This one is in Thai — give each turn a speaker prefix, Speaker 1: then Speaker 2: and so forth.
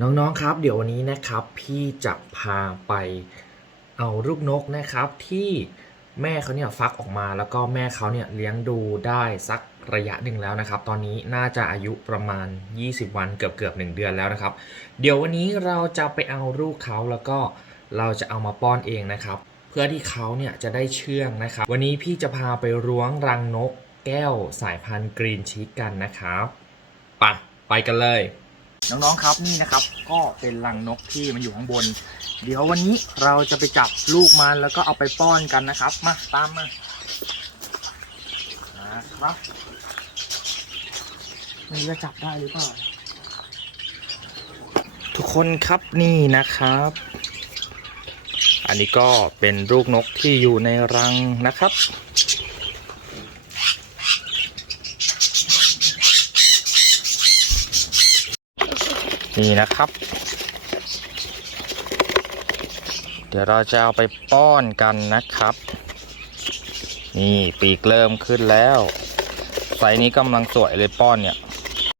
Speaker 1: น้องๆ ครับเดี๋ยววันนี้นะครับพี่จะพาไปเอาลูกนกนะครับ ที่แม่เขาเนี่ยฟักออกมาแล้วก็แม่เขาเนี่ยเลี้ยงดูได้สักระยะหนึ่งแล้วนะครับ ตอนนี้น่าจะอายุประมาณ 20 วันเกือบเกือบๆหนึ่งเดือนแล้วนะครับ เดี๋ยววันนี้เราจะไปเอาลูกเขาแล้วก็เราจะเอามาป้อนเองนะครับ เพื่อที่เขาเนี่ยจะได้เชื่องนะครับ วันนี้พี่จะพาไปล้วงรังนกแก้วสายพันธุ์กรีนชีสกันนะครับไปไปกันเลย น้องๆครับนี่นะครับ ก็เป็นรังนกที่มันอยู่ข้างบน เดี๋ยววันนี้เราจะไปจับลูกมันแล้วก็เอาไปป้อนกันนะครับ มาตามมานะครับมันจะจับได้หรือเปล่าทุกคนครับนี่นะครับ อันนี้ก็เป็นลูกนกที่อยู่ในรังนะครับ นี่นะครับ เดี๋ยวเราจะเอาไปป้อนกันนะครับ นี่ปีกเริ่มขึ้นแล้วไซนี้กำลังสวยเลยป้อนเนี่ย